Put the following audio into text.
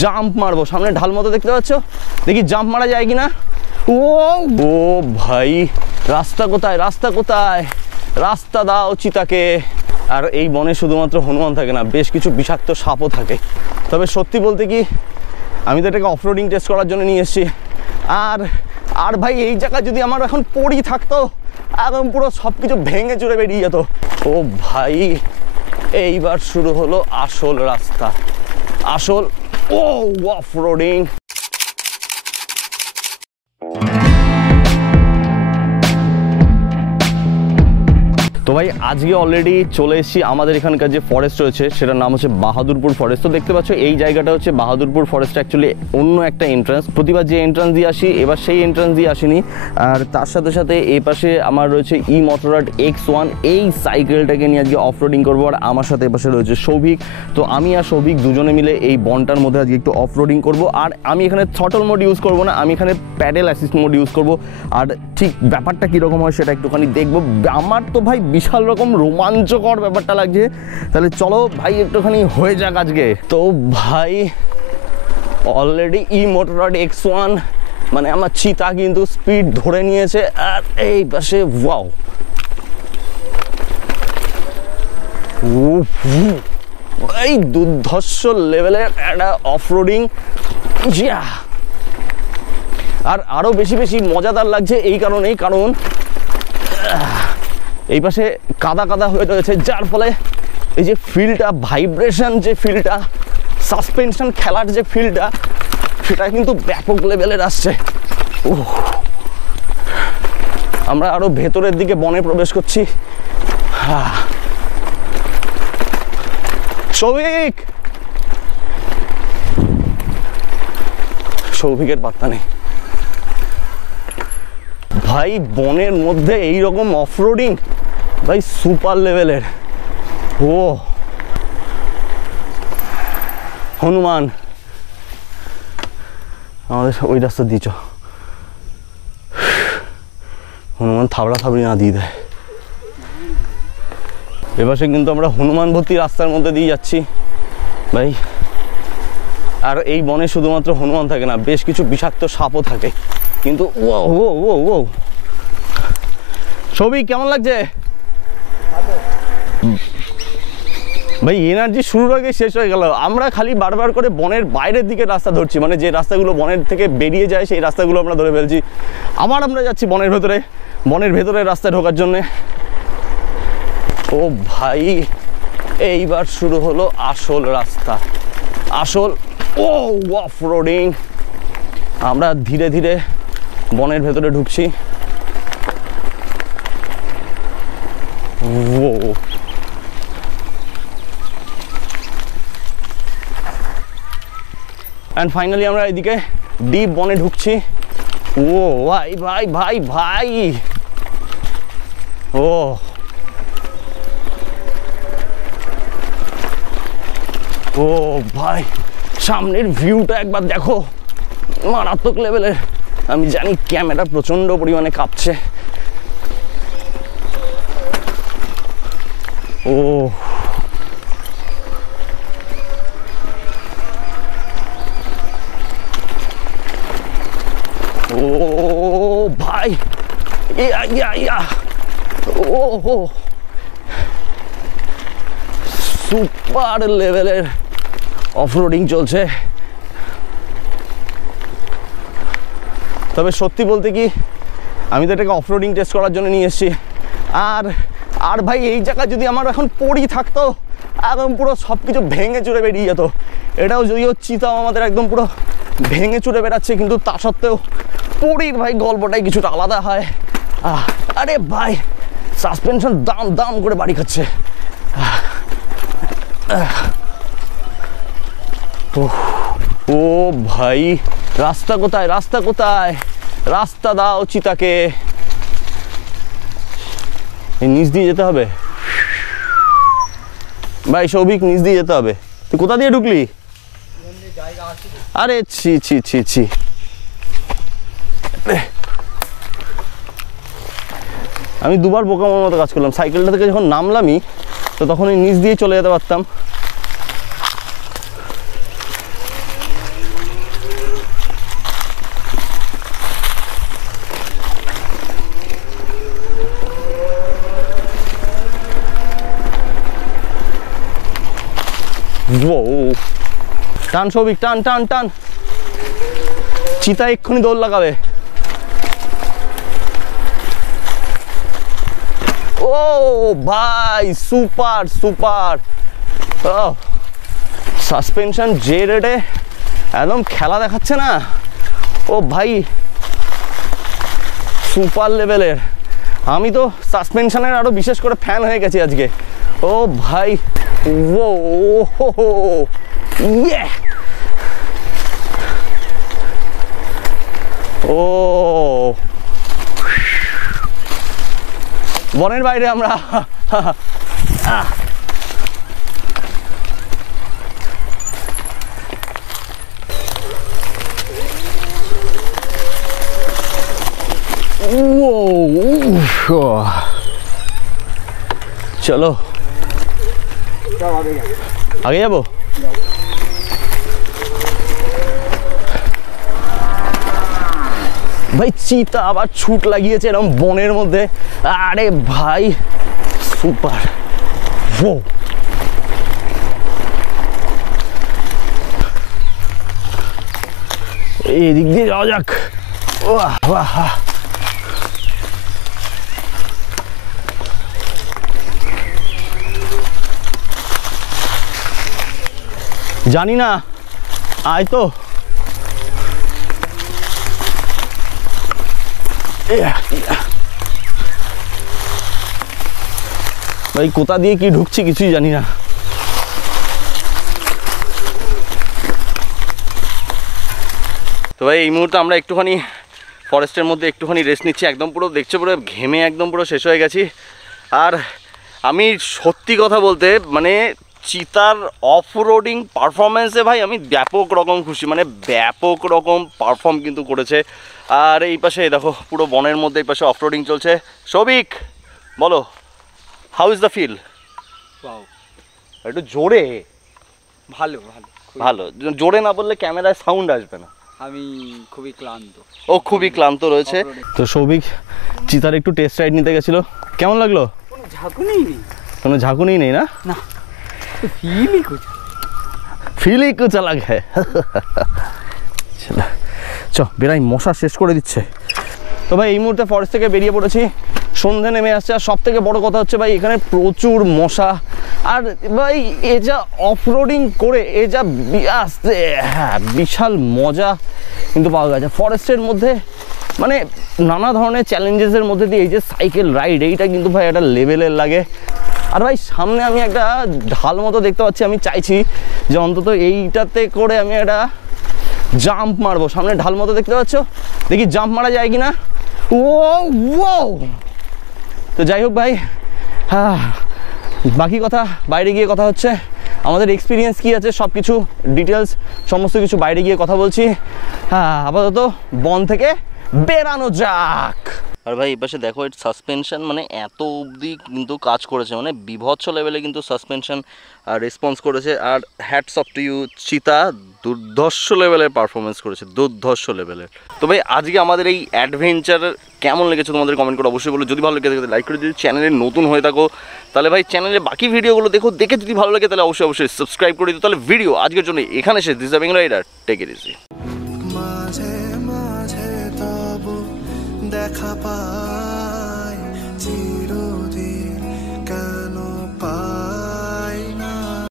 Jump মারবো। সামনে ঢাল মতো দেখতে পাচ্ছ, দেখি জাম্প মারা যায় কিনা। ও ভাই, রাস্তা কোথায়, রাস্তা কোথায়, রাস্তা দাও চিতাকে। আর এই বনে শুধুমাত্র হনুমান থাকে না, বেশ কিছু বিষাক্ত সাপও থাকে। তবে সত্যি বলতে কি, আমি তো এটাকে অফরোডিং টেস্ট করার জন্য নিয়ে এসেছি। আর ভাই এই জায়গায় যদি আমার এখন পড়ি থাকতো, একদম পুরো সব কিছু ভেঙে চুরে বেরিয়ে যেত। ও ভাই, এইবার শুরু হলো আসল রাস্তা, আসল অফরোডিং। তো ভাই আজকে অলরেডি চলে এসেছি আমাদের এখানকার যে ফরেস্ট রয়েছে সেটার নাম হচ্ছে বাহাদুরপুর ফরেস্ট। তো দেখতে পাচ্ছ এই জায়গাটা হচ্ছে বাহাদুরপুর ফরেস্ট, অ্যাকচুয়ালি অন্য একটা এন্ট্রান্স। প্রতিবার যে এন্ট্রান্স দিয়ে আসি, এবার সেই এন্ট্রান্স দিয়ে আসিনি। আর তার সাথে সাথে এই পাশে আমার রয়েছে ই-মোটররাইড X1, এই সাইকেলটাকে নিয়ে আজকে অফরোডিং করবো। আর আমার সাথে এপাশে রয়েছে সৌভিক। তো আমি আর সৌভিক দুজনে মিলে এই বনটার মধ্যে আজকে একটু অফরোডিং করবো। আর আমি এখানে থ্রটল মোড ইউজ করবো না, আমি এখানে প্যাডেল অ্যাসিস্ট মোড ইউজ করবো। আর ঠিক ব্যাপারটা কীরকম হয় সেটা একটুখানি দেখবো। আমার তো ভাই বিশাল রকম রোমাঞ্চকর ব্যাপারটা লাগছে। তাহলে চলো ভাই একটুখানি হয়ে যাক আজকে। তো ভাই অলরেডি ই-মোটররাইড X1 মানে আমার চিতা কিন্তু স্পিড ধরে নিয়েছে। আর এই পাশে ওয়াও, এই দুর্ধর্ষ লেভেলের একটা অফরোডিং। আর আরো বেশি বেশি মজাদার লাগছে এই কারণেই, কারণ এই পাশে কাদা কাদা হয়ে রয়েছে, যার ফলে এই যে ফিলটা, ভাইব্রেশন যে ফিলটা, সাসপেনশন খেলার যে ফিলটা, সেটা কিন্তু ব্যাপক লেভেলের আসছে। আমরা আরো ভেতরের দিকে বনে প্রবেশ করছি। সৌভিকের পাত্তা নেই ভাই। বনের মধ্যে এইরকম অফরোডিং ভাই সুপার লেভেলের। হনুমান আমাদের ওই রাস্তা দিয়েছ, হনুমান থাবড়া থাবড়ি না দিয়ে দেয়। এপাশে কিন্তু আমরা হনুমান ভর্তি রাস্তার মধ্যে দিয়ে যাচ্ছি ভাই। আর এই বনে শুধুমাত্র হনুমান থাকে না, বেশ কিছু বিষাক্ত সাপও থাকে। কিন্তু সৌভিক কেমন লাগছে ভাই? এনার্জি শুরুর আগে শেষ হয়ে গেল। আমরা খালি বারবার করে বনের বাইরের দিকে রাস্তা ধরছি, মানে যে রাস্তাগুলো বনের থেকে বেরিয়ে যায় সেই রাস্তাগুলো আমরা ধরে ফেলছি। আবার আমরা যাচ্ছি বনের ভেতরে, বনের ভেতরে রাস্তায় ঢোকার জন্যে। ও ভাই, এইবার শুরু হলো আসল রাস্তা, আসল অফরোডিং। আমরা ধীরে ধীরে বনের ভেতরে ঢুকছি। অ্যান্ড ফাইনালি আমরা এদিকে ডিপ বনে ঢুকছি। ভাই ভাই ভাই ভাই, ভাই সামনের ভিউটা একবার দেখো, মারাত্মক লেভেলের। আমি জানি ক্যামেরা প্রচন্ড পরিমাণে কাঁপছে। ভাই সুপার লেভেলের অফরোডিং চলছে। তবে সত্যি বলতে কি, আমি তো এটাকে অফরোডিং টেস্ট করার জন্য নিয়ে এসেছি। আর ভাই এই জায়গায় যদি আমার এখন পড়ি থাকতো, একদম পুরো সব কিছু ভেঙে চুরে বেরিয়ে যেত। এটাও যদিও চিতাও আমাদের একদম পুরো ভেঙে চুরে বেড়াচ্ছে, কিন্তু তা সত্ত্বেও পড়ির ভাই গল্পটাই কিছুটা আলাদা হয়। আরে ভাই সাসপেনশন দাম দাম করে বাড়ি খাচ্ছে। ও ভাই, রাস্তা কোথায়, রাস্তা কোথায়, রাস্তা দাও চিতাকে। নিচ দিয়ে যেতে হবে ভাই, সৌভিক নিচ দিয়ে যেতে হবে। তুই কোথা দিয়ে ঢুকলি? আরে ছি ছি ছি ছি, আমি দুবার বোকামার মতো কাজ করলাম। সাইকেলটা থেকে যখন নামলামই তো তখন নিচ দিয়ে চলে যেতে পারতাম। টান সৌভিক, টান টান টান, চিতা এক্ষুনি দৌড় লাগাবে। ও ভাই সুপার সুপার, সাসপেনশন যে রেটে একদম খেলা দেখাচ্ছে না, ও ভাই সুপার লেভেলের। আমি তো সাসপেনশনের আরো বিশেষ করে ফ্যান হয়ে গেছি আজকে। ও ভাই ও ইয়ে, ও বনের বাইরে আমরা। চলো আগে যাবো। ভাই চিতা আবার ছুট লাগিয়েছে এরকম বনের মধ্যে, আরে ভাই সুপার। এদিক দিয়ে যাওয়া যাক। জানি না, আয় তো। ভাই কোথা দিয়ে কি ঢুকছি কিছুই জানি না। তো ভাই এই মুহূর্তে আমরা একটুখানি ফরেস্টের মধ্যে একটুখানি রেস্ট নিচ্ছি। একদম পুরো দেখছো পুরো ঘেমে একদম পুরো শেষ হয়ে গেছি। আর আমি সত্যি কথা বলতে মানে চিতার অফ রোডিং পারফরমেন্সে ভাই আমি ব্যাপক রকম খুশি, মানে ব্যাপক রকম পারফর্ম কিন্তু করেছে। আর এই পাশে দেখো পুরো বনের মধ্যে এই পাশে অফ রোডিং চলছে। সৌভিক বলো, হাউ ইজ দ্য ফিল? একটু জোরে, ভালো ভালো ভালো জোরে না বললে ক্যামেরায় সাউন্ড আসবে না। আমি খুবই ক্লান্ত, ও খুবই ক্লান্ত রয়েছে। তো সৌভিক চিতার একটু টেস্ট রাইড নিতে গেছিল, কেমন লাগলো? কোনো ঝাঁকুনিই নেই, কোনো ঝাঁকুনি নেই না? না ফিলই কুছ, ফিলই কুছ আলাগ হ্যায়। চ বেড়াই, মশা শেষ করে দিচ্ছে। তো ভাই এই মুহূর্তে ফরেস্ট থেকে বেরিয়ে পড়েছি, সন্ধে নেমে আসছে। আর সব থেকে বড় কথা হচ্ছে ভাই এখানে প্রচুর মশা। আর ভাই এ যা অফরোডিং করে এ যা হ্যাঁ বিশাল মজা কিন্তু পাওয়া গেছে ফরেস্টের মধ্যে। মানে নানা ধরনের চ্যালেঞ্জেসের মধ্যে দিয়ে এই যে সাইকেল রাইড, এইটা কিন্তু ভাই একটা লেভেলের লাগে। আর ভাই সামনে আমি একটা ঢাল মতো দেখতে পাচ্ছি, আমি চাইছি যে অন্তত এইটাতে করে আমি একটা জাম্প মারবো। সামনে ঢাল মতো দেখতে পাচ্ছ, দেখি জাম্প মারা যায় কিনা। ও তো যাই হোক ভাই, হ্যাঁ বাকি কথা বাইরে গিয়ে কথা হচ্ছে। আমাদের এক্সপিরিয়েন্স কী আছে সব কিছু ডিটেলস সমস্ত কিছু বাইরে গিয়ে কথা বলছি। হ্যাঁ আপাতত বন থেকে বেরানো যাক। আর ভাই এপাশে দেখো এর সাসপেনশন মানে এত অবধি কিন্তু কাজ করেছে, মানে বিভৎস লেভেলে কিন্তু সাসপেনশন রেসপন্স করেছে। আর হ্যাটস অফ টু ইউ চিতা, দুর্ধর্ষ লেভেলের পারফরমেন্স করেছে, দুর্ধর্ষ লেভেলের। তো ভাই আজকে আমাদের এই অ্যাডভেঞ্চার কেমন লেগেছে তোমাদের কমেন্ট করে অবশ্যই বলো। যদি ভালো লেগে থাকে লাইক করে, যদি চ্যানেলে নতুন হয়ে থাকো তাহলে ভাই চ্যানেলে বাকি ভিডিওগুলো দেখে যদি ভালো লাগে তাহলে অবশ্যই সাবস্ক্রাইব করে দিও। তাহলে ভিডিও আজকের জন্য এখানে শেষ। This is the Bengal rider, take it easy. মাঝে মাঝে তবু দেখা পাই।